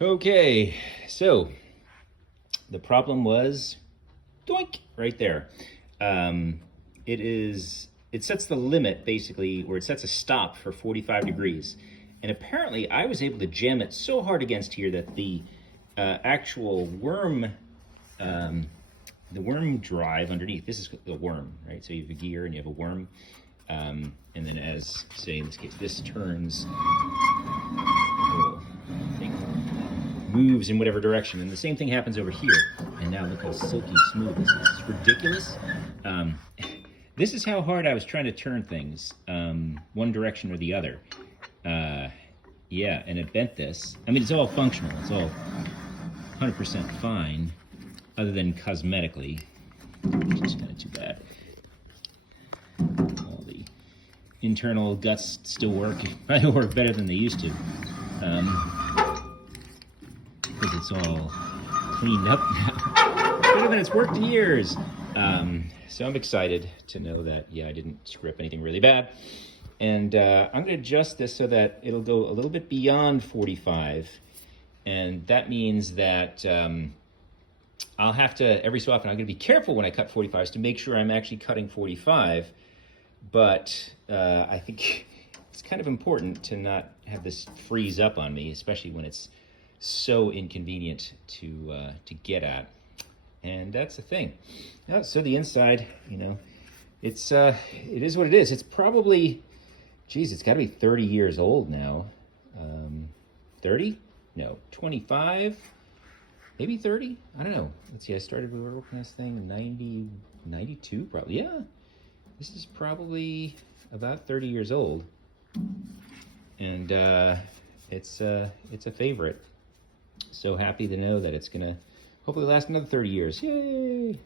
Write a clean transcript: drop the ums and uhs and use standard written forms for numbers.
Okay, so the problem was doink right there. It sets the limit basically, or it sets a stop for 45 degrees. And apparently I was able to jam it so hard against here that the actual worm, the worm drive underneath, this is the worm, right? So you have a gear and you have a worm. And then as, say in this case, this turns, moves in whatever direction. And the same thing happens over here. And now look how silky smooth this is. It's ridiculous. This is how hard I was trying to turn things, one direction or the other. Yeah, and it bent this. I mean, it's all functional. It's all 100% fine, other than cosmetically, which is kind of too bad. All the internal guts still work. I work better than they used to. Because it's all cleaned up now. Better than it's worked in years. So I'm excited to know that, yeah, I didn't screw up anything really bad. And I'm going to adjust this so that it'll go a little bit beyond 45. And that means that I'll have to, every so often, I'm going to be careful when I cut 45s to make sure I'm actually cutting 45. But I think it's kind of important to not have this freeze up on me, especially when it's so inconvenient to get at. And that's the thing. So the inside, you know, it is what it is. It's probably, geez, it's got to be 30 years old now. 30? No, 25? Maybe 30? I don't know. Let's see, I started working on this thing in 92 probably. Yeah, this is probably about 30 years old. And it's a favorite. So happy to know that it's going to hopefully last another 30 years. Yay!